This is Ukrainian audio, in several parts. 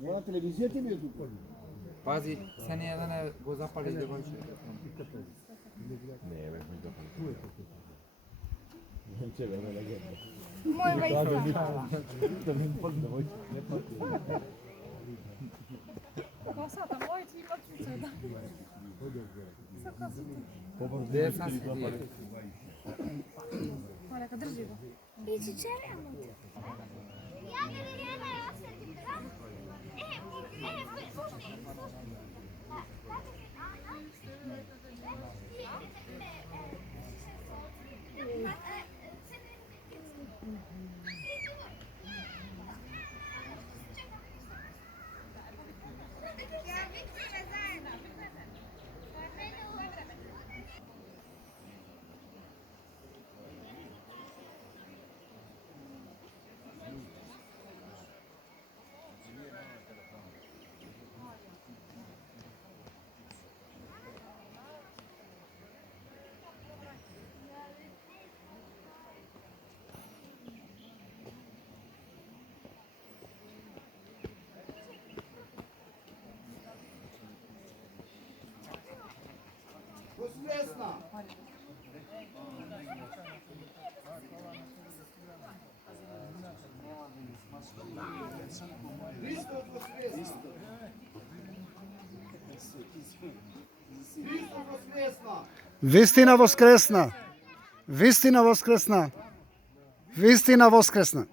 Na televiziji ti mi je tu. Pazi, se nije da ne go zapališ da hoće. Ne, već mi zapališ. Neće, ne gleda. Moj vajsa. Da mi podne hoće, ne pati. Ko sada, moj ti ima čuče, da. Sada su ti. Gdje sam si ti? Pa neka drži ga. Ići čeramo. Ja ne vrijeme, ja se ti dram. Slušaj. Воскресна! Христос воскресна! Христос воскресна! Вистина воскресна! Вистина воскресна! Вистина воскресна!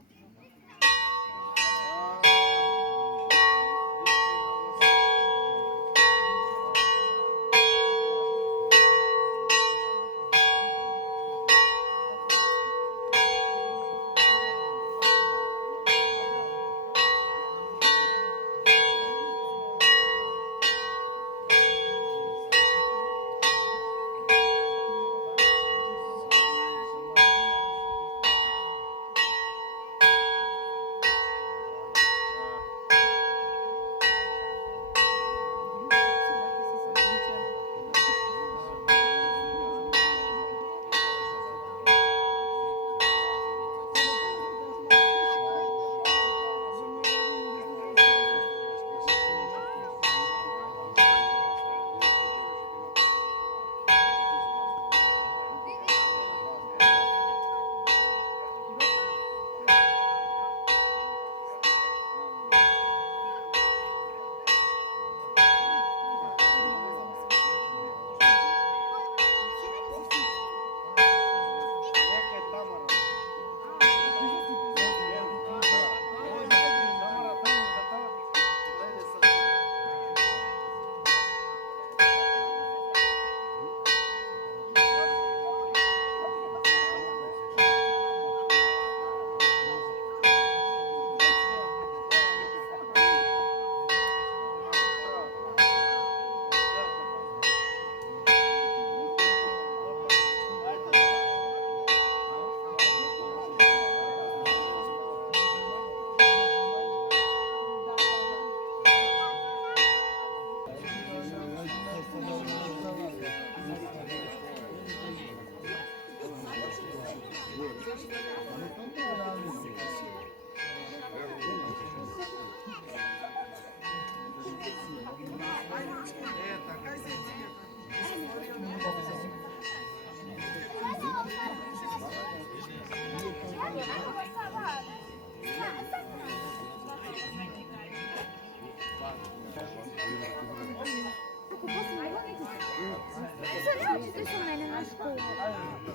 Naučite su mene na školu.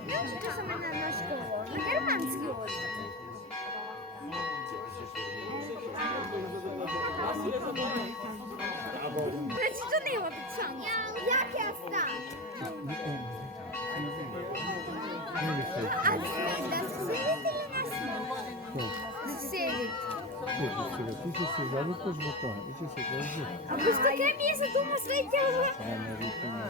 Naučite su mene na školu. Na germanski odjel. Znači to nema pićanja. Jak ja stam? A da se sedite ili ne smijete? Da se sedite. Ti će se zavrtati zbog toga. A pošto kaj mi je sa tuma sve tjelo?